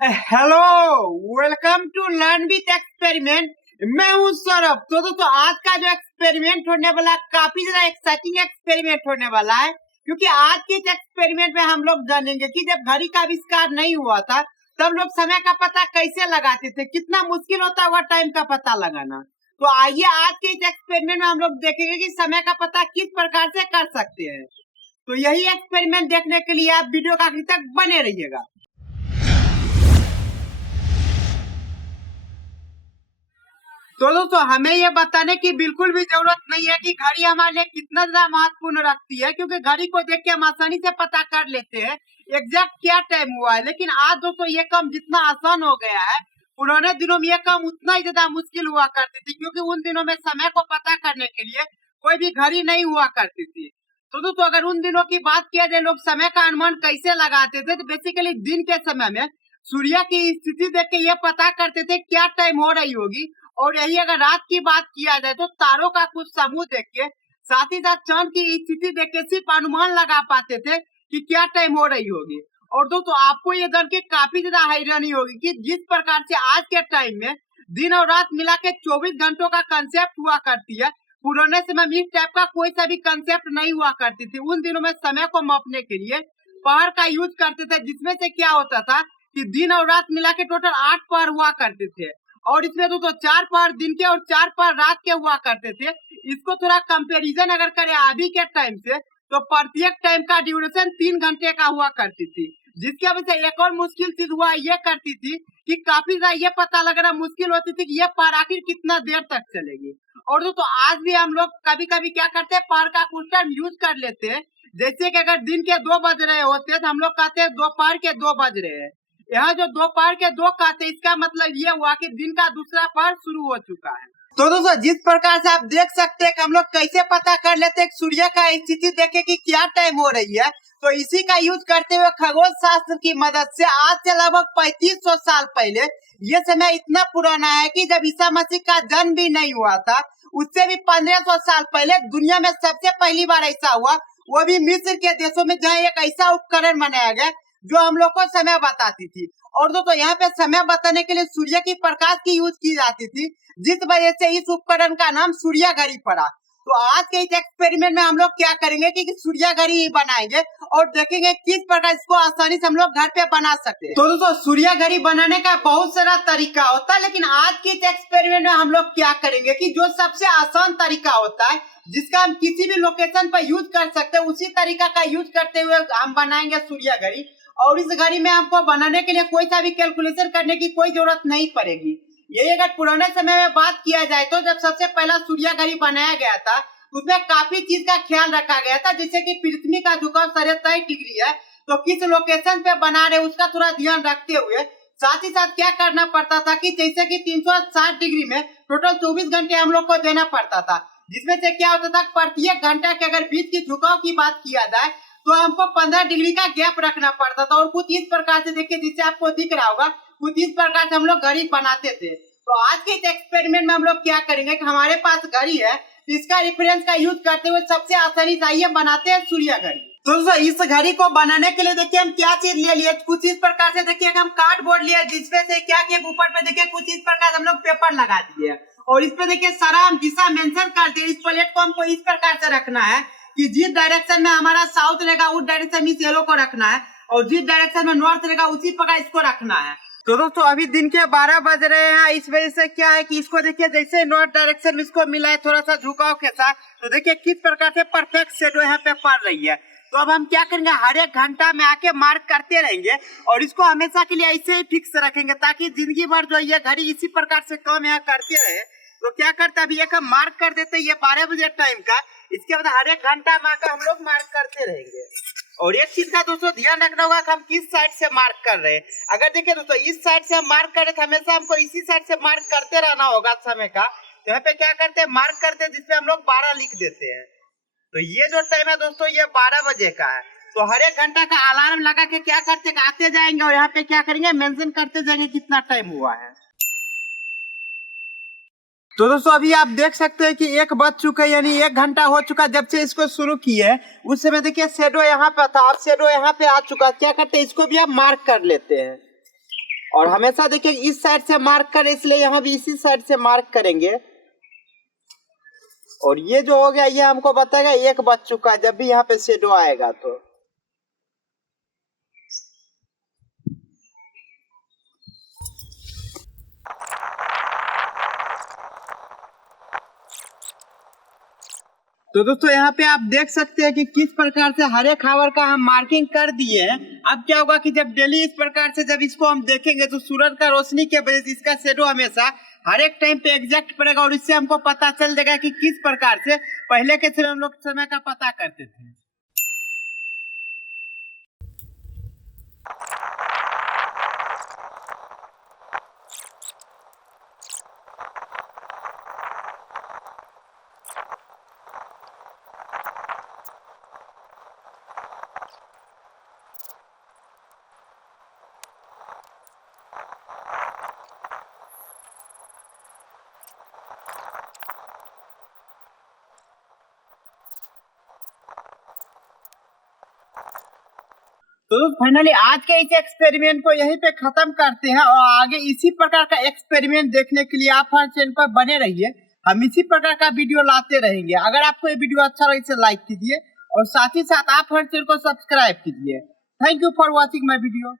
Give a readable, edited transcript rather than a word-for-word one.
Hello, welcome to learn with experiment. मैं हूं सौरभ। तो दोस्तों आज का जो एक्सपेरिमेंट होने वाला काफी ज्यादा एक्साइटिंग एक्सपेरिमेंट होने वाला है, क्योंकि आज के इस एक्सपेरिमेंट में हम लोग जानेंगे कि जब घड़ी का आविष्कार नहीं हुआ था तब लोग समय का पता कैसे लगाते थे, कितना मुश्किल होता हुआ टाइम का पता लगाना। तो आइए आज के इस एक्सपेरिमेंट में हम लोग देखेंगे कि समय का पता किस प्रकार से कर सकते हैं। तो यही एक्सपेरिमेंट देखने के लिए आप वीडियो का आखिर तक बने रहिएगा। तो दोस्तों हमें ये बताने की बिल्कुल भी जरूरत नहीं है कि घड़ी हमारे लिए कितना ज्यादा महत्वपूर्ण रखती है, क्योंकि घड़ी को देख के हम आसानी से पता कर लेते हैं एग्जैक्ट क्या टाइम हुआ है। लेकिन आज दोस्तों ये काम जितना आसान हो गया है, पुराने दिनों में ये काम उतना ही ज्यादा मुश्किल हुआ करती थी, क्योंकि उन दिनों में समय को पता करने के लिए कोई भी घड़ी नहीं हुआ करती थी। तो दोस्तों अगर उन दिनों की बात किया जाए लोग समय का अनुमान कैसे लगाते थे, तो बेसिकली दिन के समय में सूर्य की स्थिति देख के ये पता करते थे क्या टाइम हो रही होगी। और यही अगर रात की बात किया जाए तो तारों का कुछ समूह देख के, साथ ही साथ चांद की स्थिति देख के सिर्फ अनुमान लगा पाते थे कि क्या टाइम हो रही होगी। और दोस्तों आपको ये जान के काफी ज्यादा हैरानी होगी कि जिस प्रकार से आज के टाइम में दिन और रात मिला के 24 घंटों का कंसेप्ट हुआ करती है, पुराने समय में इस टाइप का कोई सा भी कंसेप्ट नहीं हुआ करती थी। उन दिनों में समय को मापने के लिए पहर का यूज करते थे, जिसमें से क्या होता था कि दिन और रात मिला के टोटल 8 पहर हुआ करते थे। और इसमें तो 4 पहर दिन के और 4 पहर रात के हुआ करते थे। इसको थोड़ा कंपैरिजन अगर करें अभी के टाइम से, तो प्रत्येक टाइम का ड्यूरेशन 3 घंटे का हुआ करती थी। जिसकी वजह से एक और मुश्किल चीज हुआ ये करती थी कि काफी ज्यादा ये पता लगना मुश्किल होती थी कि ये पहर आखिर कितना देर तक चलेगी। और दोस्तों आज भी हम लोग कभी कभी क्या करते हैं, पहर का कुछ टाइम यूज कर लेते हैं। जैसे कि अगर दिन के 2 बज रहे होते हैं तो हम लोग कहते हैं दोपहर के 2 बज रहे हैं। यहाँ जो दोपहर के 2 कहते हैं, इसका मतलब ये हुआ कि दिन का दूसरा पहर शुरू हो चुका है। तो दोस्तों जिस प्रकार से आप देख सकते हैं कि हम लोग कैसे पता कर लेते हैं सूर्य का स्थिति देखे कि क्या टाइम हो रही है, तो इसी का यूज करते हुए खगोल शास्त्र की मदद से आज से लगभग 3500 साल पहले, ये समय इतना पुराना है कि जब ईसा मसीह का जन्म भी नहीं हुआ था, उससे भी 1500 साल पहले दुनिया में सबसे पहली बार ऐसा हुआ, वो भी मिस्र के देशों में, जहाँ एक ऐसा उपकरण बनाया गया जो हम लोग को समय बताती थी। और दोस्तों यहाँ पे समय बताने के लिए सूर्य की प्रकाश की यूज की जाती थी, जिस वजह से इस उपकरण का नाम सूर्य घड़ी पड़ा। तो आज के इस एक्सपेरिमेंट में हम लोग क्या करेंगे कि सूर्य घड़ी ही बनाएंगे और देखेंगे किस प्रकार इसको आसानी से हम लोग घर पे बना सकते हैं। तो दोस्तों सूर्य घड़ी बनाने का बहुत सारा तरीका होता है, लेकिन आज के इस एक्सपेरिमेंट में हम लोग क्या करेंगे कि जो सबसे आसान तरीका होता है, जिसका हम किसी भी लोकेशन पर यूज कर सकते हैं, उसी तरीका का यूज करते हुए हम बनाएंगे सूर्य घड़ी। और इस घड़ी में हमको बनाने के लिए कोई सा भी कैलकुलेशन करने की कोई जरूरत नहीं पड़ेगी। यही अगर पुराने समय में बात किया जाए तो जब सबसे पहला सूर्य घड़ी बनाया गया था, उसमें काफी चीज का ख्याल रखा गया था, जैसे कि पृथ्वी का झुकाव 23.5 डिग्री है, तो किस लोकेशन पे बना रहे उसका थोड़ा ध्यान रखते हुए, साथ ही साथ क्या करना पड़ता था कि जैसे कि 360 डिग्री में टोटल 24 घंटे हम लोग को देना पड़ता था, जिसमें से क्या होता था प्रत्येक घंटा के अगर बीच की झुकाव की बात किया जाए तो हमको 15 डिग्री का गैप रखना पड़ता था। और कुछ इस प्रकार से देखिए, जिससे आपको दिख रहा होगा, कुछ इस प्रकार से हम लोग घड़ी बनाते थे। तो आज के इस एक्सपेरिमेंट में हम लोग क्या करेंगे कि हमारे पास घड़ी है, तो इसका रेफरेंस का यूज करते हुए सबसे आसानी से आइए बनाते हैं सूर्य घड़ी। तो दोस्तों इस घड़ी को बनाने के लिए देखिए हम क्या चीज ले लिए, कुछ इस प्रकार से देखिए हम कार्डबोर्ड लिए, जिसपे से क्या किया ऊपर पे देखिए कुछ इस प्रकार से हम लोग पेपर लगा दिए, और इस पे देखिए सारा हम दिशा मेंशन कर दिए। इस प्लेट को हमको इस प्रकार से रखना है कि जिस डायरेक्शन में हमारा साउथ रहेगा उस डायरेक्शन में इस येलो को रखना है, और जिस डायरेक्शन में नॉर्थ रहेगा उसी प्रकार इसको रखना है। तो दोस्तों अभी दिन के 12 बज रहे हैं, इस वजह से क्या है कि इसको देखिए जैसे नॉर्थ डायरेक्शन में इसको मिला है थोड़ा सा झुकाव के साथ, तो देखिए किस प्रकार से परफेक्ट शेडो यहाँ पे पड़ रही है। तो अब हम क्या करेंगे, हर एक घंटा में आके मार्क करते रहेंगे, और इसको हमेशा के लिए ऐसे ही फिक्स रखेंगे, ताकि जिंदगी भर जो ये घड़ी इसी प्रकार से काम यहाँ करते रहे। तो क्या करते अभी एक हम मार्क कर देते ये 12 बजे टाइम का, इसके बाद हर एक घंटा में आकर हम लोग मार्क करते रहेंगे। और एक चीज का दोस्तों ध्यान रखना होगा कि हम किस साइड से मार्क कर रहे हैं। अगर देखिए दोस्तों इस साइड से हम मार्क कर रहे तो हमेशा हमको इसी साइड से मार्क करते रहना होगा समय का। तो यहाँ पे क्या करते हैं, मार्क करते हैं, जिसपे हम लोग 12 लिख देते हैं। तो ये जो टाइम है दोस्तों ये 12 बजे का है। तो हर एक घंटा का अलार्म लगा के क्या करते आते जाएंगे, और यहाँ पे क्या करेंगे मेंशन करते जाएंगे कितना टाइम हुआ है। तो दोस्तों अभी आप देख सकते हैं कि 1 बज चुका है, यानी 1 घंटा हो चुका जब से इसको शुरू किए है। उस समय देखिए शेडो यहाँ पे था, अब शेडो यहाँ पे आ चुका है। क्या करते हैं, इसको भी आप मार्क कर लेते हैं। और हमेशा देखिए इस साइड से मार्क करें, इसलिए यहाँ भी इसी साइड से मार्क करेंगे। और ये जो हो गया ये हमको बताएगा 1 बज चुका है जब भी यहाँ पे शेडो आएगा। तो दोस्तों यहाँ पे आप देख सकते हैं कि किस प्रकार से हर एक हावर का हम मार्किंग कर दिए हैं। अब क्या होगा कि जब डेली इस प्रकार से जब इसको हम देखेंगे तो सूरज का रोशनी के वजह से इसका शेडो हमेशा हर एक टाइम पे एग्जैक्ट पड़ेगा और इससे हमको पता चल जाएगा कि किस प्रकार से पहले के समय हम लोग समय का पता करते थे। तो फाइनली आज के इस एक्सपेरिमेंट को यहीं पे खत्म करते हैं और आगे इसी प्रकार का एक्सपेरिमेंट देखने के लिए आप हमारे चैनल पर बने रहिए। हम इसी प्रकार का वीडियो लाते रहेंगे। अगर आपको ये वीडियो अच्छा लगे इसे लाइक कीजिए और साथ ही साथ आप हमारे चैनल को सब्सक्राइब कीजिए। Thank you for watching my video.